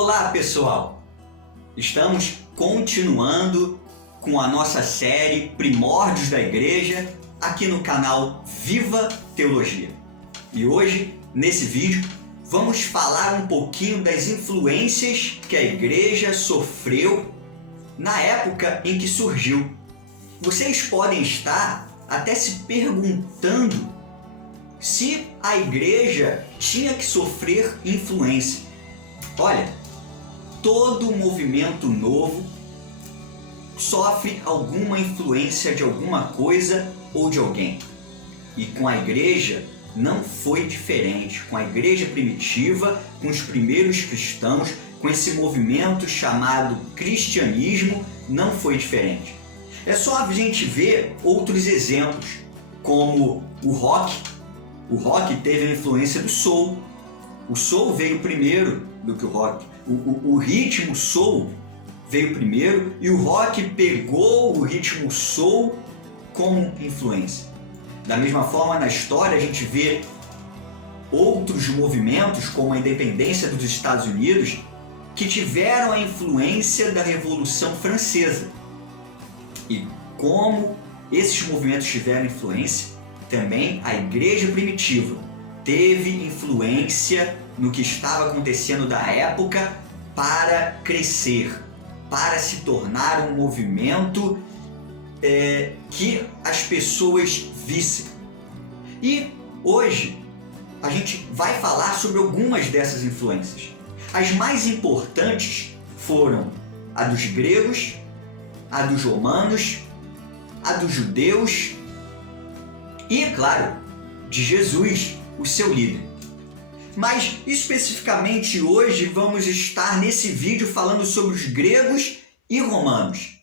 Olá, pessoal! Estamos continuando com a nossa série Primórdios da Igreja aqui no canal Viva Teologia. E hoje, nesse vídeo, vamos falar um pouquinho das influências que a igreja sofreu na época em que surgiu. Vocês podem estar até se perguntando se a igreja tinha que sofrer influência. Olha, todo movimento novo sofre alguma influência de alguma coisa ou de alguém. E com a igreja não foi diferente. Com a igreja primitiva, com os primeiros cristãos, com esse movimento chamado cristianismo, não foi diferente. É só a gente ver outros exemplos, como o rock. O rock teve a influência do soul. O soul veio primeiro do que o rock. O ritmo soul veio primeiro e o rock pegou o ritmo soul como influência. Da mesma forma, na história, a gente vê outros movimentos, como a independência dos Estados Unidos, que tiveram a influência da Revolução Francesa. E como esses movimentos tiveram influência, também a igreja primitiva teve influência no que estava acontecendo da época para crescer, para se tornar um movimento que as pessoas vissem. E hoje a gente vai falar sobre algumas dessas influências. As mais importantes foram a dos gregos, a dos romanos, a dos judeus e, é claro, de Jesus, o seu líder. Mas especificamente hoje vamos estar nesse vídeo falando sobre os gregos e romanos.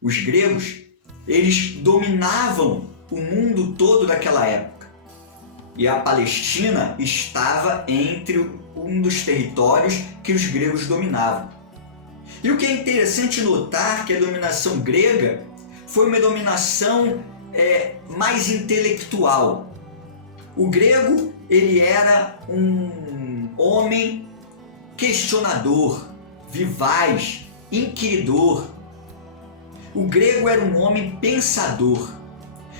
Os gregos, eles dominavam o mundo todo daquela época. E a Palestina estava entre um dos territórios que os gregos dominavam. E o que é interessante notar que a dominação grega foi uma dominação mais intelectual. O grego, ele era um homem questionador, vivaz, inquiridor. O grego era um homem pensador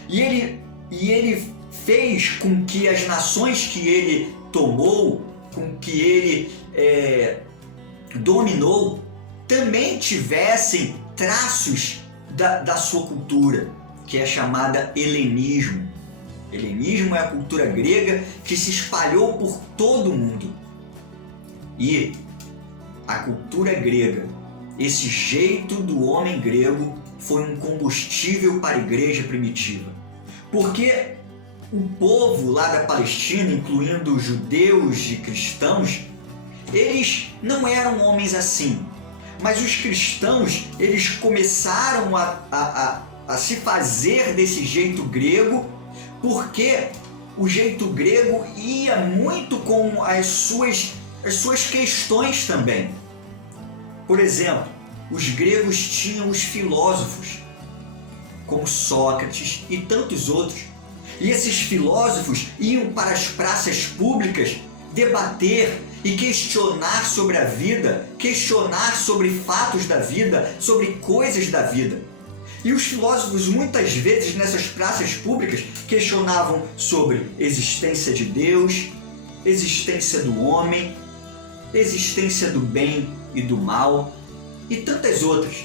e ele fez com que as nações que ele tomou, com que ele dominou, também tivessem traços da sua cultura, que é chamada helenismo. Helenismo é a cultura grega que se espalhou por todo o mundo. E a cultura grega, esse jeito do homem grego, foi um combustível para a igreja primitiva. Porque o povo lá da Palestina, incluindo judeus e cristãos, eles não eram homens assim. Mas os cristãos, eles começaram a se fazer desse jeito grego, porque o jeito grego ia muito com as suas questões também. Por exemplo, os gregos tinham os filósofos, como Sócrates e tantos outros. E esses filósofos iam para as praças públicas debater e questionar sobre a vida, questionar sobre fatos da vida, sobre coisas da vida. E os filósofos, muitas vezes, nessas praças públicas, questionavam sobre existência de Deus, existência do homem, existência do bem e do mal, e tantas outras.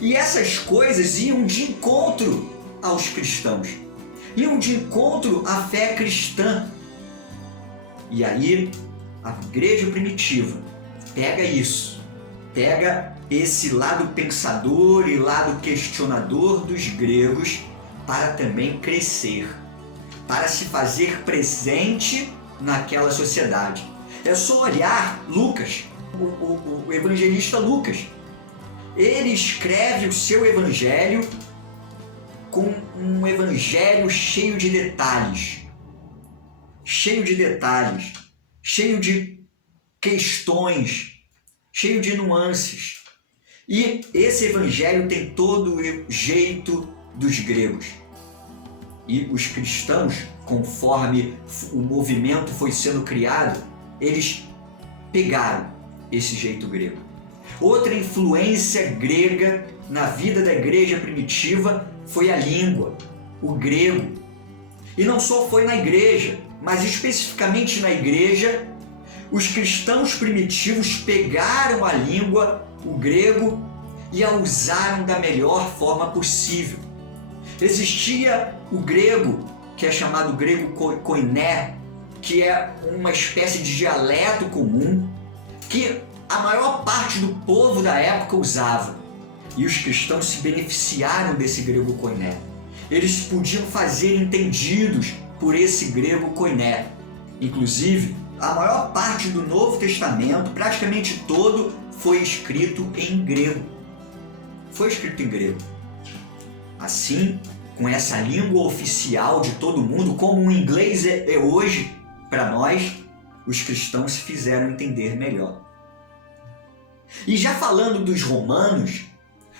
E essas coisas iam de encontro aos cristãos, iam de encontro à fé cristã. E aí, a igreja primitiva pega isso, pega esse lado pensador e lado questionador dos gregos para também crescer, para se fazer presente naquela sociedade. É só olhar Lucas, o evangelista Lucas. Ele escreve o seu evangelho com um evangelho cheio de detalhes, cheio de questões, cheio de nuances. E esse evangelho tem todo o jeito dos gregos. E os cristãos, conforme o movimento foi sendo criado, eles pegaram esse jeito grego. Outra influência grega na vida da igreja primitiva foi a língua, o grego. E não só foi na igreja, mas especificamente na igreja, os cristãos primitivos pegaram a língua, o grego, e a usaram da melhor forma possível. Existia o grego, que é chamado grego koiné, que é uma espécie de dialeto comum, que a maior parte do povo da época usava. E os cristãos se beneficiaram desse grego koiné. Eles podiam fazer entendidos por esse grego koiné. Inclusive, a maior parte do Novo Testamento, praticamente todo, foi escrito em grego. Foi escrito em grego. Assim, com essa língua oficial de todo mundo, como o inglês é hoje para nós, os cristãos se fizeram entender melhor. E já falando dos romanos,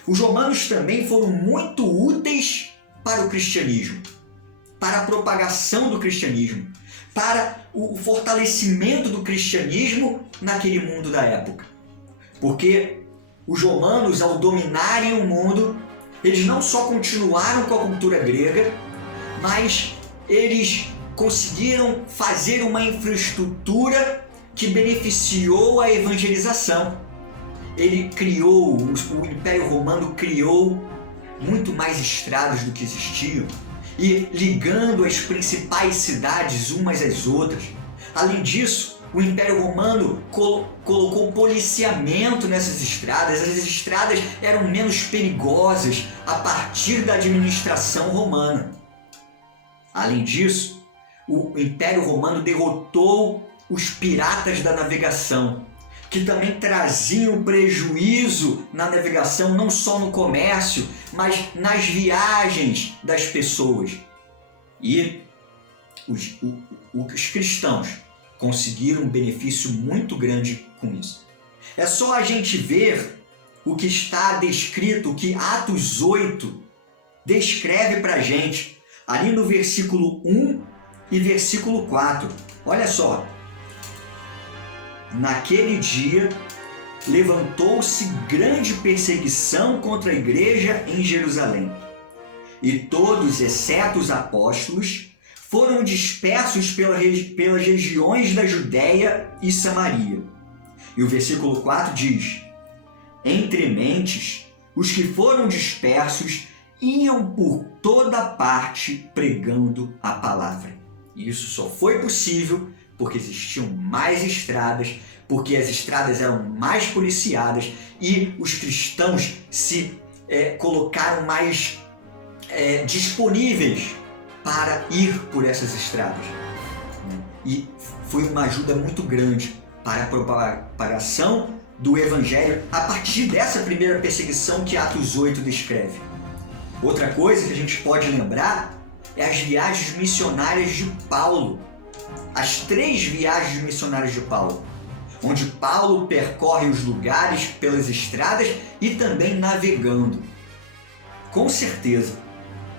os romanos também foram muito úteis para o cristianismo, para a propagação do cristianismo, para o fortalecimento do cristianismo naquele mundo da época. Porque os romanos, ao dominarem o mundo, eles não só continuaram com a cultura grega, mas eles conseguiram fazer uma infraestrutura que beneficiou a evangelização. O Império Romano criou muito mais estradas do que existiam, e ligando as principais cidades umas às outras. Além disso, o Império Romano colocou policiamento nessas estradas. As estradas eram menos perigosas a partir da administração romana. Além disso, o Império Romano derrotou os piratas da navegação, que também traziam prejuízo na navegação, não só no comércio, mas nas viagens das pessoas. E os cristãos conseguiram um benefício muito grande com isso. É só a gente ver o que está descrito, o que Atos 8 descreve para a gente, ali no versículo 1 e versículo 4. Olha só. Naquele dia, levantou-se grande perseguição contra a igreja em Jerusalém. E todos, exceto os apóstolos, foram dispersos pelas regiões da Judéia e Samaria. E o versículo 4 diz: entre mentes, os que foram dispersos iam por toda parte pregando a palavra. E isso só foi possível porque existiam mais estradas, porque as estradas eram mais policiadas e os cristãos se colocaram mais disponíveis para ir por essas estradas. E foi uma ajuda muito grande para a propagação do Evangelho a partir dessa primeira perseguição que Atos 8 descreve. Outra coisa que a gente pode lembrar é as viagens missionárias de Paulo. As 3 viagens missionárias de Paulo, onde Paulo percorre os lugares pelas estradas e também navegando. Com certeza,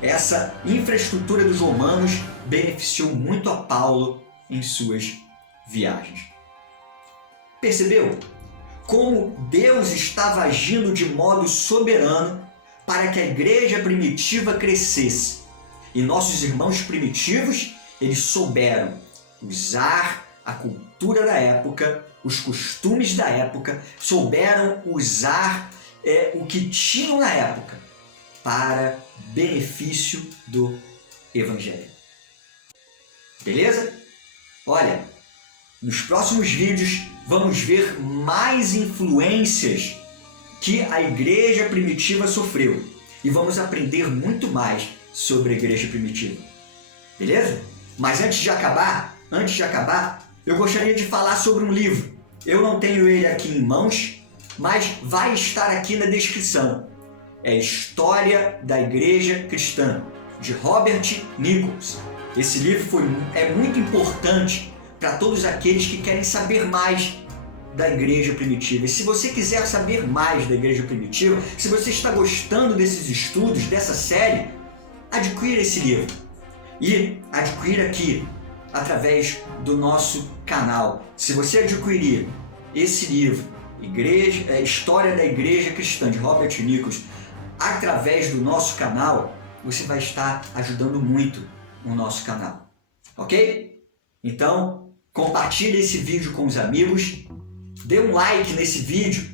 essa infraestrutura dos romanos beneficiou muito a Paulo em suas viagens. Percebeu como Deus estava agindo de modo soberano para que a igreja primitiva crescesse? E nossos irmãos primitivos, eles souberam usar a cultura da época, os costumes da época, souberam usar o que tinham na época para benefício do Evangelho. Beleza? Olha, nos próximos vídeos vamos ver mais influências que a igreja primitiva sofreu e vamos aprender muito mais sobre a igreja primitiva. Beleza? Mas antes de acabar, eu gostaria de falar sobre um livro. Eu não tenho ele aqui em mãos, mas vai estar aqui na descrição. é História da Igreja Cristã, de Robert Nichols. Esse livro é muito importante para todos aqueles que querem saber mais da igreja primitiva. E se você quiser saber mais da igreja primitiva, se você está gostando desses estudos, dessa série, adquira esse livro. E adquira aqui, através do nosso canal. Se você adquirir esse livro, História da Igreja Cristã, de Robert Nichols, através do nosso canal, você vai estar ajudando muito o nosso canal. Ok? Então, compartilhe esse vídeo com os amigos, dê um like nesse vídeo,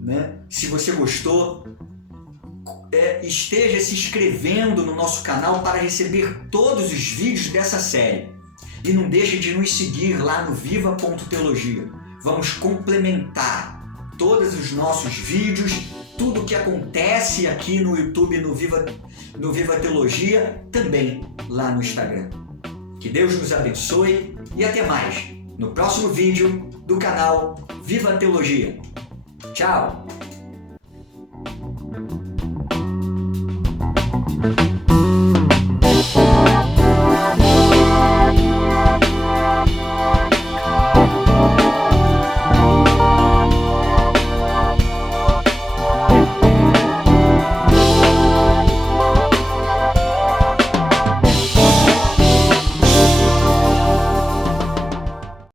né? Se você gostou, esteja se inscrevendo no nosso canal para receber todos os vídeos dessa série. E não deixe de nos seguir lá no viva.teologia. Vamos complementar todos os nossos vídeos, tudo o que acontece aqui no YouTube, no Viva Teologia, também lá no Instagram. Que Deus nos abençoe e até mais no próximo vídeo do canal Viva Teologia. Tchau!